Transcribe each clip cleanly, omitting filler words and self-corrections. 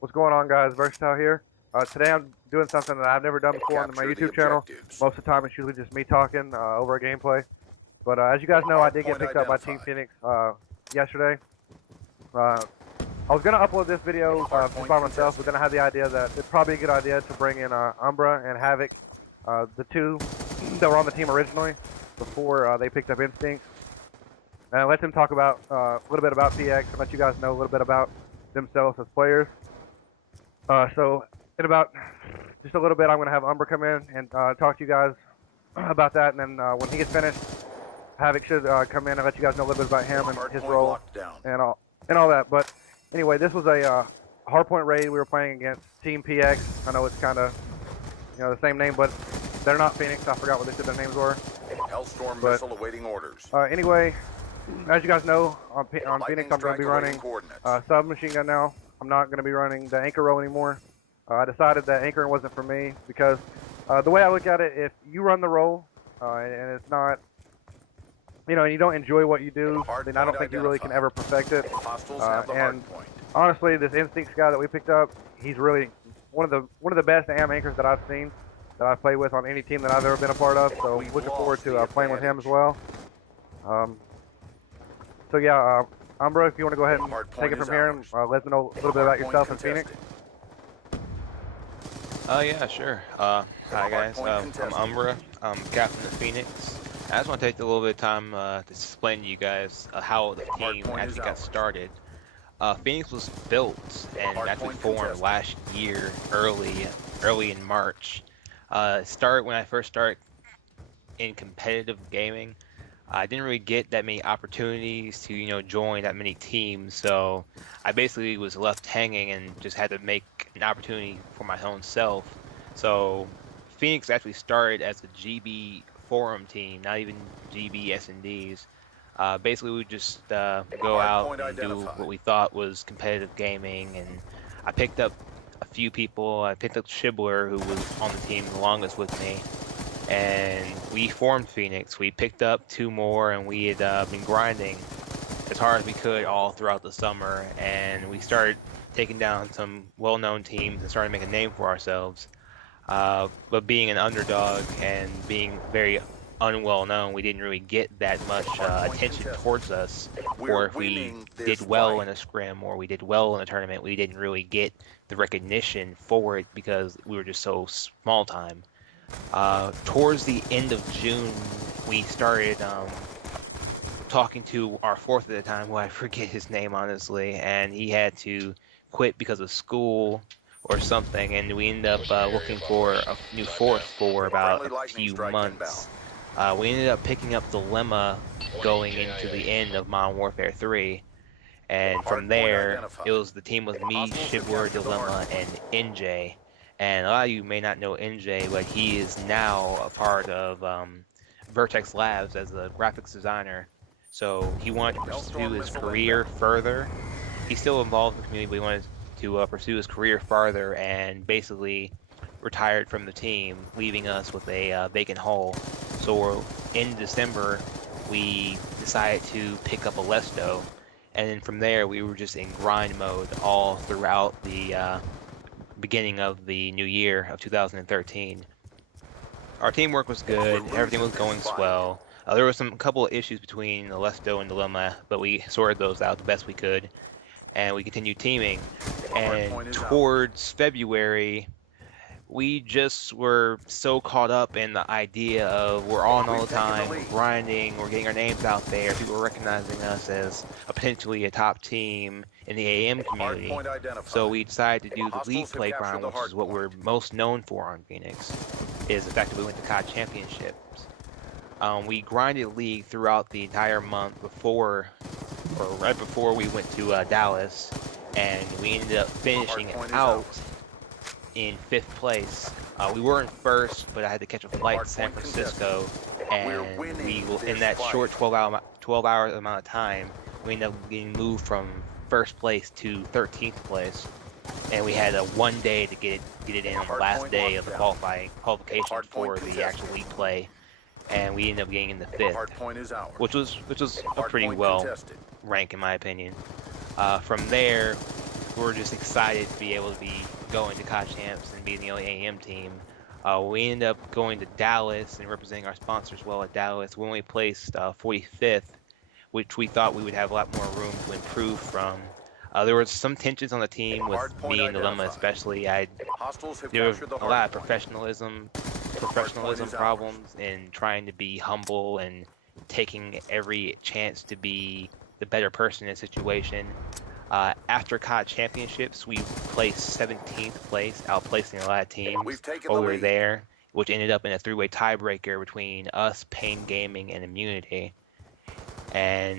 What's going on, guys? Versatile here. Today I'm doing something that I've never done before on my YouTube channel. Most of the time it's usually just me talking over a gameplay. But as you guys know, I did get picked up by Team Phoenix yesterday. I was going to upload this video just by myself, but then I had the idea that it's probably a good idea to bring in Umbra and Havoc, the two that were on the team originally, before they picked up Instinct. And let them talk about a little bit about PX and let you guys know a little bit about themselves as players. So in about just a little bit, I'm going to have Umbra come in and talk to you guys about that. And then when he gets finished, Havoc should come in and let you guys know a little bit about him and his role and all that. But anyway, this was a hardpoint raid. We were playing against Team PX. I know it's kind of the same name, but they're not Phoenix. I forgot what they said their names were. Hellstorm missile awaiting orders. Anyway, as you guys know, on Phoenix, I'm going to be running submachine gun now. I'm not going to be running the anchor roll anymore. I decided that anchoring wasn't for me because the way I look at it, if you run the roll and it's not, and you don't enjoy what you do, then I don't think you really can ever perfect it. And honestly, this Instincts guy that we picked up, he's really one of the best AM anchors that I've seen, that I've played with on any team that I've ever been a part of. So looking forward to playing with him as well. So yeah, Umbra, if you want to go ahead and take it from here and let me know a little bit about yourself and Phoenix. Yeah, sure. Hi guys, I'm Umbra. I'm Captain of Phoenix. I just want to take a little bit of time to explain to you guys how the team actually got started. Phoenix was built and actually formed last year, early in March. When I first started in competitive gaming, I didn't really get that many opportunities to, join that many teams, so I basically was left hanging and just had to make an opportunity for my own self. So Phoenix actually started as a GB forum team, not even GB S&Ds. Basically, we would just go out and do what we thought was competitive gaming, and I picked up a few people. I picked up Shibler, who was on the team the longest with me. And we formed Phoenix. We picked up 2 more, and we had been grinding as hard as we could all throughout the summer. And we started taking down some well-known teams and started making a name for ourselves. But being an underdog and being very unwell-known, we didn't really get that much attention towards us. Or if we did well in a scrim or we did well in a tournament, we didn't really get the recognition for it because we were just so small-time. Towards the end of June, we started talking to our fourth at the time, who I forget his name honestly, and he had to quit because of school or something, and we ended up looking for a new fourth for about a few months. We ended up picking up Dilemma going into the end of Modern Warfare 3, and from there, the team was me, Shibler, Dilemma, and NJ. And a lot of you may not know NJ, but he is now a part of Vertex Labs as a graphics designer. So he wanted to pursue his career further. He's still involved in the community, but he wanted to pursue his career farther and basically retired from the team, leaving us with a vacant hull. So in December, we decided to pick up Alesto. And then from there, we were just in grind mode all throughout the beginning of the new year of 2013. Our teamwork was good, everything was going swell. There were a couple of issues between Alesto and Dilemma, but we sorted those out the best we could, and we continued teaming. And towards February, we just were so caught up in the idea of we're on all the time, we're grinding, we're getting our names out there, people are recognizing us as potentially a top team in the AM community. So we decided to do the League Play grind, which is what we're most known for on Phoenix, is the fact that we went to COD Championships. We grinded League throughout the entire month right before we went to Dallas, and we ended up finishing out in 5th place. We were in 1st, but I had to catch a flight to San Francisco, and in that short 12-hour amount of time, we ended up getting moved from 1st place to 13th place, and we had 1 day to get it in on the last day of the qualification for the actual League Play, and we ended up getting in the 5th, which was a pretty well rank in my opinion. From there, we're just excited to be able to be going to COD Champs and being the only AM team. We ended up going to Dallas and representing our sponsors well at Dallas. We only placed 45th, which we thought we would have a lot more room to improve from. There was some tensions on the team with me and Dilemma especially. There was a lot of professionalism problems in trying to be humble and taking every chance to be the better person in a situation. After COD Championships, we placed 17th place, outplacing a lot of teams while we were there, which ended up in a three-way tiebreaker between us, Pain Gaming, and Immunity. And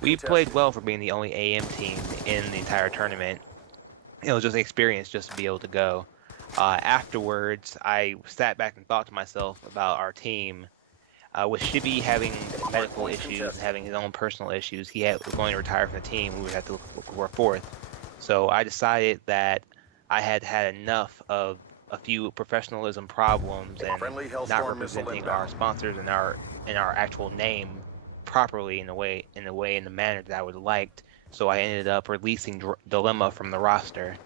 we played well for being the only AM team in the entire tournament. It was just an experience just to be able to go. Afterwards, I sat back and thought to myself about our team. With Shibby having medical issues and having his own personal issues, was going to retire from the team. We would have to look for fourth. So I decided that I had had enough of a few professionalism problems and not representing our sponsors and our actual name properly in the manner that I would have liked. So I ended up releasing Dilemma from the roster.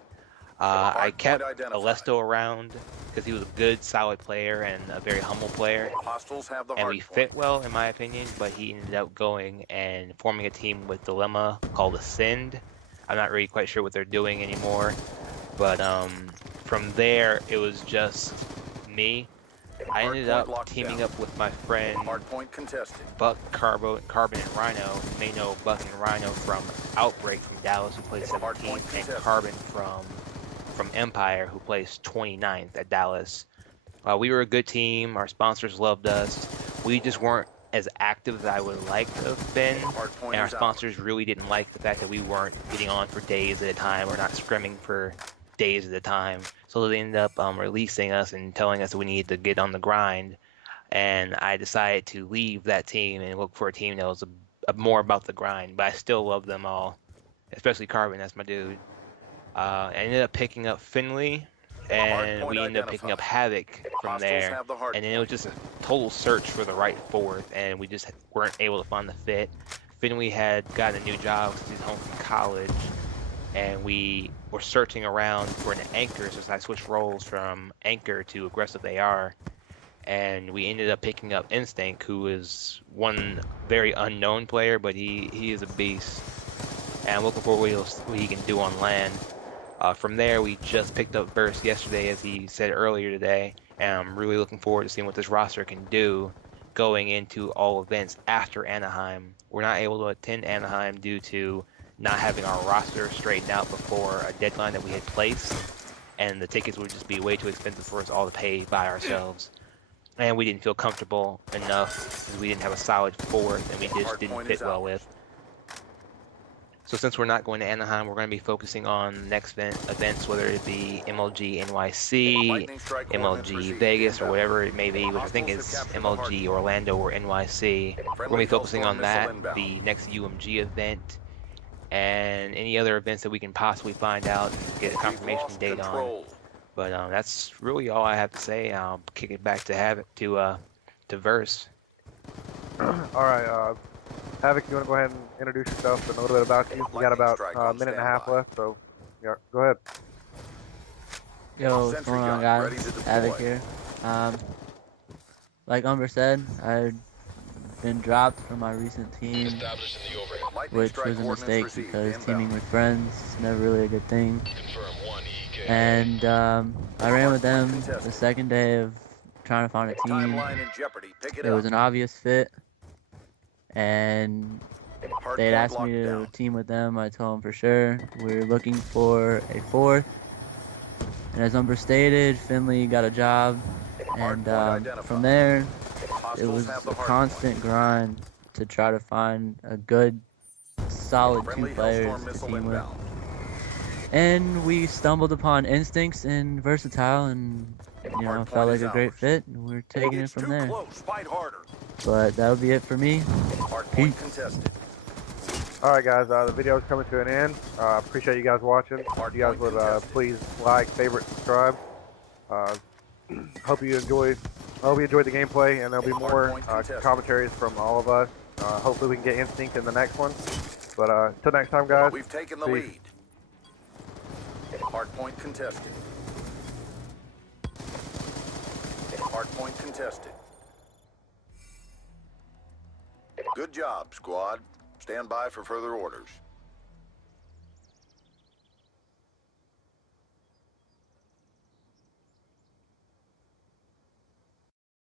I kept Alesto around because he was a good, solid player and a very humble player. And we fit well, in my opinion, but he ended up going and forming a team with Dilemma called Ascend. I'm not really quite sure what they're doing anymore. But from there, it was just me. I ended up teaming up with my friend Buck, Carbon, and Rhino. You may know Buck and Rhino from Outbreak from Dallas, who plays 17th, and Carbon from Empire, who plays 29th at Dallas. We were a good team. Our sponsors loved us. We just weren't as active as I would like to have been, and our sponsors really didn't like the fact that we weren't getting on for days at a time or not scrimming for days at a time. So they ended up releasing us and telling us that we needed to get on the grind. And I decided to leave that team and look for a team that was more about the grind. But I still love them all, especially Carbon. That's my dude. I ended up picking up Finley, and we ended up picking up Havoc from there. And then it was just a total search for the right fourth, and we just weren't able to find the fit. Finley had gotten a new job since he's home from college, and we were searching around for an anchor, so I switched roles from anchor to aggressive AR, and we ended up picking up Instinct, who is one very unknown player, but he is a beast, and I'm looking forward to what he can do on land. From there, we just picked up Burst yesterday, as he said earlier today, and I'm really looking forward to seeing what this roster can do going into all events after Anaheim. We're not able to attend Anaheim due to not having our roster straightened out before a deadline that we had placed, and the tickets would just be way too expensive for us all to pay by ourselves. And we didn't feel comfortable enough because we didn't have a solid fourth, and we just didn't fit well with. So since we're not going to Anaheim, we're going to be focusing on next events, whether it be MLG NYC, MLG Vegas, or whatever it may be, which I think is MLG Orlando or NYC. We're going to be focusing on that, the next UMG event, and any other events that we can possibly find out and get a confirmation date on. But that's really all I have to say. I'll kick it back to Havoc to Verse. Alright, Havoc, you want to go ahead and introduce yourself and a little bit about you? We got about a minute and a half left, so yeah, go ahead. Yo, what's going on, guys? Havoc here. Like Umber said, I've been dropped from my recent team, which was a mistake because teaming with friends is never really a good thing. And I ran with them the second day of trying to find a team. It was an obvious fit, and they'd asked me to team with them. I told them for sure. We're looking for a fourth. And as Umber stated, Finley got a job, and from there, it was a constant grind to try to find a good, solid two players to team with. And we stumbled upon Instincts and Versatile, and you know, felt like a great fit, and we're taking it from there. But that'll be it for me. Peace. Alright guys, the video is coming to an end. Appreciate you guys watching. If you guys would please like, favorite, subscribe. Hope you enjoyed the gameplay, and there'll be more commentaries from all of us. Hopefully we can get Instinct in the next one. But until next time, guys. We've taken the peace. lead. Hardpoint contested. Hardpoint contested. Good job, squad. Stand by for further orders.